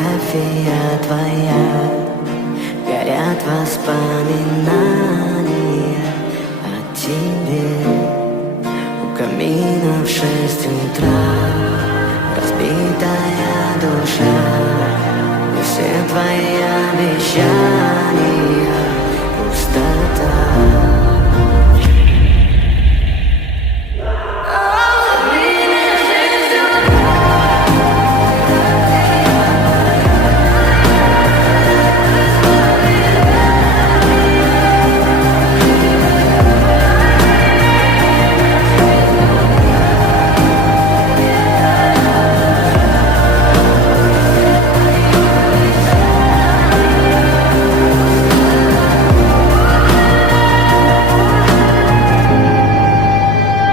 фотография твоя, горят воспоминания о тебе. У камина в 6 утра разбитая душа, и все твои обещания